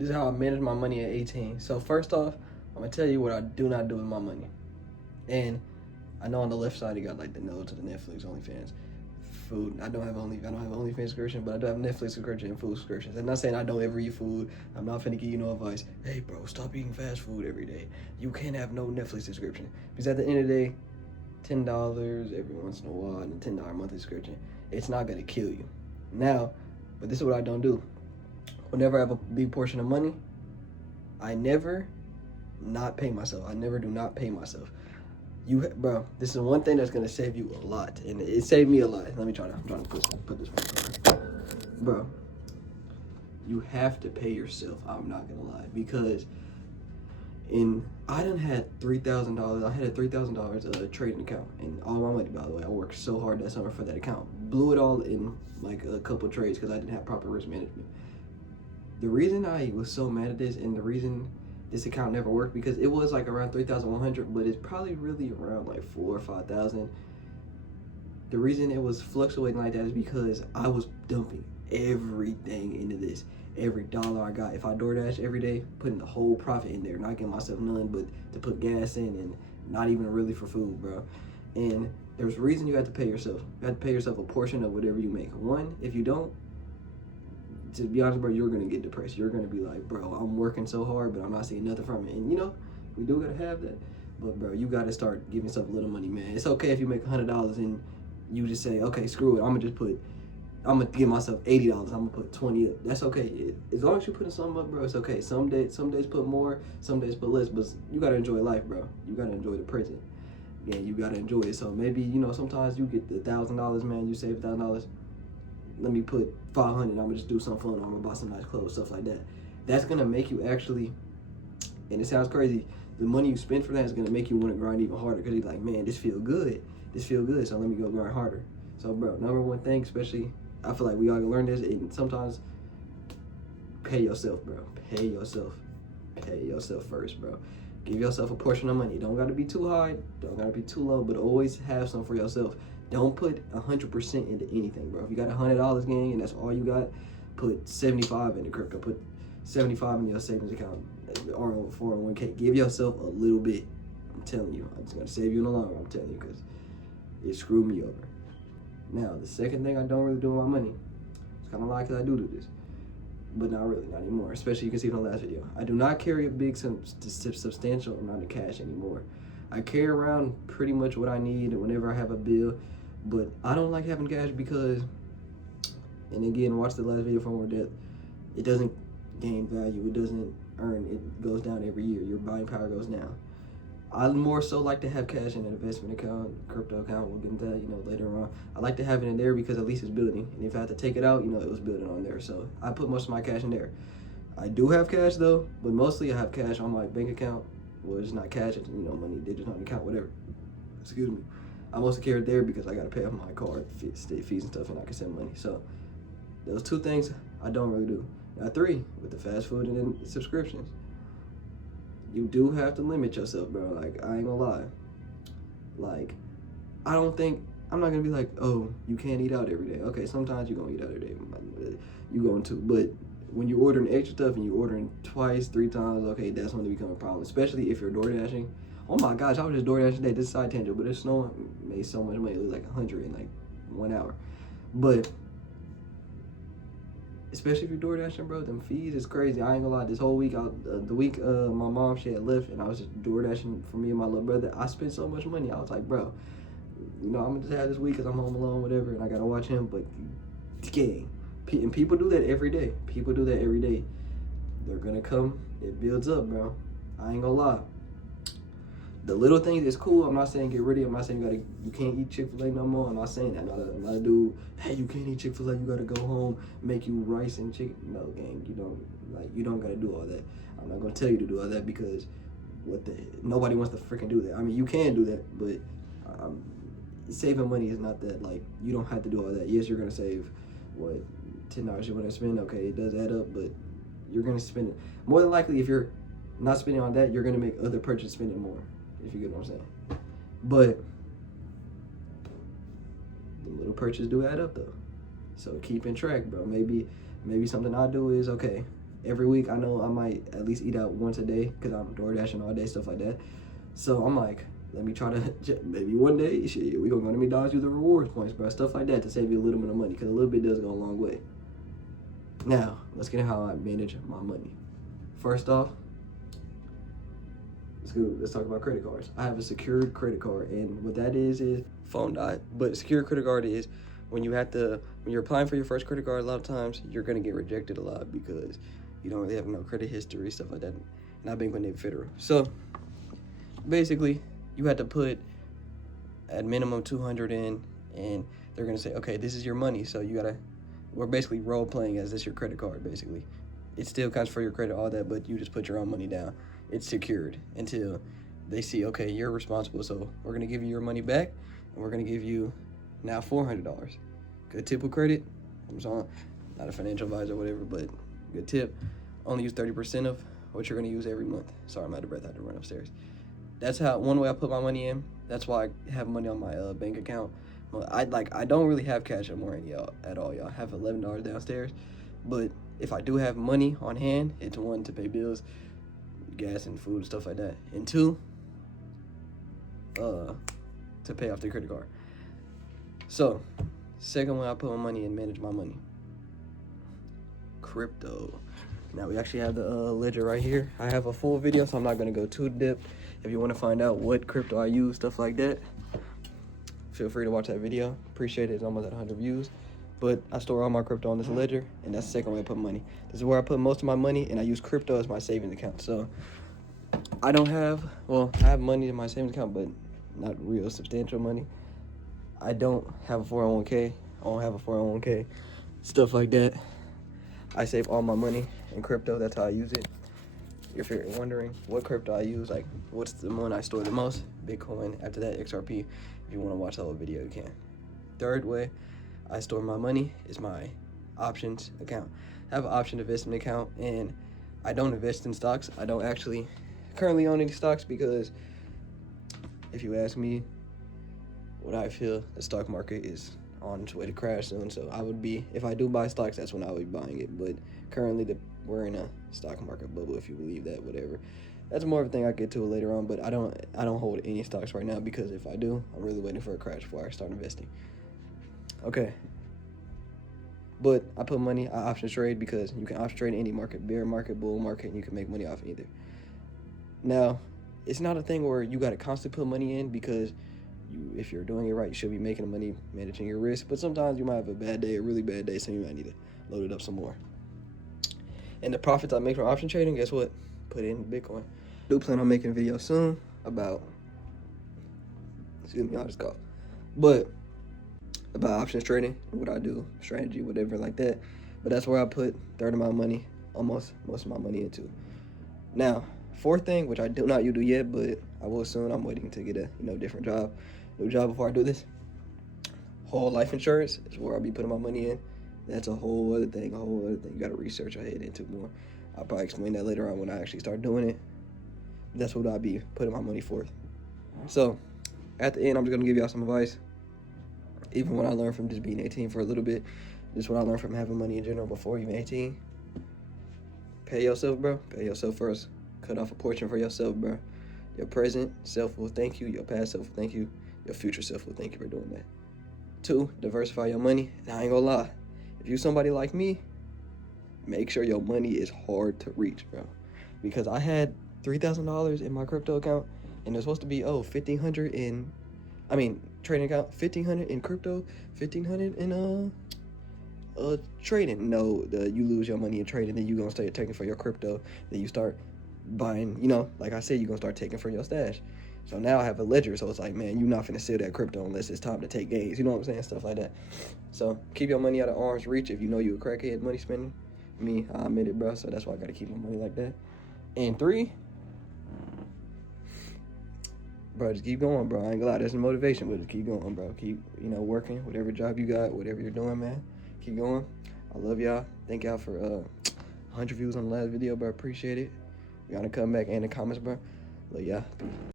This is how I manage my money at 18. So first off, I'm gonna tell you what I do not do with my money. And I know on the left side you got like the no to the Netflix, OnlyFans, food. I don't have OnlyFans subscription, but I do have Netflix subscription and food subscriptions. I'm not saying I don't ever eat food. I'm not finna give you no advice. Hey bro, stop eating fast food every day. You can't have no Netflix subscription because at the end of the day, $10 every once in a while and a $10 monthly subscription, it's not gonna kill you. Now, but this is what I don't do. Whenever I have a big portion of money, I never not pay myself. I never do not pay myself. Bro, this is one thing that's gonna save you a lot, and it saved me a lot. I'm trying to put this one. Bro, you have to pay yourself. I'm not gonna lie, because I done had $3,000. I had a $3,000 trading account, and all my money, by the way, I worked so hard that summer for that account. Blew it all in like a couple trades because I didn't have proper risk management. The reason I was so mad at this, and the reason this account never worked, because it was like around 3,100, but it's probably really around like 4,000 or 5,000. The reason it was fluctuating like that is because I was dumping everything into this. Every dollar I got, if I DoorDash every day, putting the whole profit in there, not giving myself none but to put gas in, and not even really for food, bro. And there's a reason you have to pay yourself. You have to pay yourself a portion of whatever you make. One, if you don't, to be honest, bro, you're gonna get depressed. You're gonna be like, bro, I'm working so hard, but I'm not seeing nothing from it. And you know, we do gotta have that. But bro, you gotta start giving yourself a little money, man. It's okay if you make $100 and you just say, okay, screw it. I'm gonna give myself $80. I'm gonna put 20 up. That's okay. As long as you're putting something up, bro, it's okay. Some days put more, some days put less, but you gotta enjoy life, bro. You gotta enjoy the present. Yeah, you gotta enjoy it. So maybe, you know, sometimes you get the $1,000, man, you save $1,000. Let me put 500. I'm gonna just do something fun. I'm gonna buy some nice clothes, stuff like that. That's gonna make you actually, and it sounds crazy, the money you spend for that is gonna make you want to grind even harder, because you're like, man, this feel good. So let me go grind harder. So bro, number one thing, especially, I feel like we all can learn this, and sometimes pay yourself, bro. Pay yourself first, bro. Give yourself a portion of money. Don't gotta be too high, don't gotta be too low, but always have some for yourself. Don't put 100% into anything, bro. If you got $100, gang, and that's all you got, put 75 into crypto. Put 75 in your savings account or 401k. Give yourself a little bit. I'm telling you, it's gonna save you in the long run. I'm telling you, because it screwed me over. Now, the second thing I don't really do with my money, it's kind of like I do this, but not really, not anymore. Especially, you can see it in the last video. I do not carry a big, substantial amount of cash anymore. I carry around pretty much what I need whenever I have a bill. But I don't like having cash because, and again, watch the last video for more depth, it doesn't gain value, it doesn't earn, it goes down every year. Your buying power goes down. I more so like to have cash in an investment account, crypto account, we'll get into that, you know, later on. I like to have it in there because at least it's building. And if I have to take it out, you know, it was building on there. So I put most of my cash in there. I do have cash though, but mostly I have cash on my bank account. Well, it's not cash, it's, you know, money, digits on the account, whatever. Excuse me. I mostly carry it there because I gotta pay off my card, state fees and stuff, and I can send money. So those two things I don't really do. Now 3, with the fast food and then subscriptions. You do have to limit yourself, bro. Like, I ain't gonna lie. Like, I'm not gonna be like, oh, you can't eat out every day. Okay, sometimes you're gonna eat out every day. You going to, but when you're ordering extra stuff and you're ordering twice, 3 times, okay, that's when it becomes a problem. Especially if you're door dashing. Oh my gosh, I was just DoorDash today. This is side tangent, but it's snowing. Made so much money. It was like 100 in like 1 hour. But especially if you're DoorDashing, bro, them fees is crazy. I ain't gonna lie. This whole week, the week my mom, she had left, and I was just DoorDashing for me and my little brother. I spent so much money. I was like, bro, you know, I'm gonna just have this week because I'm home alone, whatever, and I gotta watch him. But gang, and people do that every day. People do that every day. They're gonna come. It builds up, bro. I ain't gonna lie. The little things is cool. I'm not saying get rid of it. I'm not saying you can't eat Chick-fil-A no more. I'm not saying that. I'm not a dude, hey, you can't eat Chick-fil-A, you gotta go home, make you rice and chicken. No, gang, you don't gotta do all that. I'm not gonna tell you to do all that because nobody wants to freaking do that. I mean, you can do that, but saving money is not that, like, you don't have to do all that. Yes, you're gonna save, what, $10 you wanna spend, okay, it does add up, but you're gonna spend it. More than likely, if you're not spending on that, you're gonna make other purchases spending more. If you get what I'm saying. But the little purchases do add up though. So keeping track, bro. Maybe something I do is, okay, every week. I know I might at least eat out once a day because I'm DoorDashing all day, stuff like that. So I'm like, let me try to, maybe one day, shit, we gonna go to McDonald's, use the rewards points, bro. Stuff like that to save you a little bit of money, because a little bit does go a long way. Now, let's get into how I manage my money. First off, let's talk about credit cards. I have a secured credit card, and what that is phone died. But secured credit card is when you're applying for your first credit card, a lot of times you're gonna get rejected a lot because you don't really have no credit history, stuff like that. Not being with Navy Federal. So basically, you had to put at minimum 200 in, and they're gonna say, okay, this is your money, so we're basically role playing as this your credit card, basically. It still counts for your credit, all that, but you just put your own money down. It's secured until they see, okay, you're responsible, so we're gonna give you your money back, and we're gonna give you now $400. Good tip with credit. I'm sorry, not a financial advisor or whatever, but good tip. Only use 30% of what you're gonna use every month. Sorry, I'm out of breath, I had to run upstairs. That's how one way I put my money in. That's why I have money on my bank account. I don't really have cash anymore at all, y'all. I have $11 downstairs, but if I do have money on hand, it's one to pay bills, gas and food, stuff like that, and two, to pay off the credit card. So, second way I put my money and manage my money, crypto. Now we actually have the ledger right here. I have a full video, so I'm not gonna go too deep. If you want to find out what crypto I use, stuff like that, feel free to watch that video. Appreciate it. It's almost at 100 views. But I store all my crypto on this ledger, and that's the second way I put money. This is where I put most of my money, and I use crypto as my savings account. So I have money in my savings account, but not real substantial money. I don't have a 401k. I don't have a 401k. Stuff like that. I save all my money in crypto. That's how I use it. If you're wondering what crypto I use, like what's the one I store the most, Bitcoin. After that, XRP. If you want to watch the whole video, you can. Third way I store my money is my options account. I have an option investment account, and I don't invest in stocks. I don't actually currently own any stocks because if you ask me what I feel, the stock market is on its way to crash soon. So if I do buy stocks, that's when I would be buying it. But currently we're in a stock market bubble, if you believe that, whatever. That's more of a thing I get to later on, but I don't hold any stocks right now because if I do, I'm really waiting for a crash before I start investing. Okay. But I put money, I option trade because you can option trade in any market, bear market, bull market, and you can make money off either. Now, it's not a thing where you got to constantly put money in because if you're doing it right, you should be making money managing your risk. But sometimes you might have a bad day, a really bad day, so you might need to load it up some more. And the profits I make from option trading, guess what? Put it in Bitcoin. I do plan on making a video soon about, excuse me, I'll just cough. But about options trading, what I do, strategy, whatever like that. But that's where I put third of my money, almost most of my money into. Now, fourth thing, which I do not do yet, but I will soon. I'm waiting to get a different job, new job before I do this. Whole life insurance is where I'll be putting my money in. That's a whole other thing. You got to research ahead into more. I'll probably explain that later on when I actually start doing it. That's what I'll be putting my money for. So, at the end, I'm just gonna give y'all some advice. Even when I learned from just being 18 for a little bit, this is what I learned from having money in general before even 18. Pay yourself, bro. Pay yourself first. Cut off a portion for yourself, bro. Your present self will thank you. Your past self will thank you. Your future self will thank you for doing that. 2, diversify your money. And I ain't gonna lie. If you somebody like me, make sure your money is hard to reach, bro. Because I had $3,000 in my crypto account, and it's supposed to be $1,500 in, trading account, $1,500 in crypto, $1,500 in trading. No, you lose your money in trading, then you gonna start taking for your crypto, then you start buying, like I said, you're gonna start taking from your stash. So now I have a ledger, so it's like, man, you're not finna sell that crypto unless it's time to take gains, you know what I'm saying, stuff like that. So keep your money out of arm's reach if you know you're a crackhead money spending. Me, I admit it, bro, so that's why I gotta keep my money like that. And 3, bro, just keep going, bro. I ain't gonna lie, there's some motivation, but just keep going, bro. Keep, working, whatever job you got, whatever you're doing, man. Keep going. I love y'all. Thank y'all for 100 views on the last video, bro. Appreciate it. Y'all to come back and in the comments, bro. Love y'all.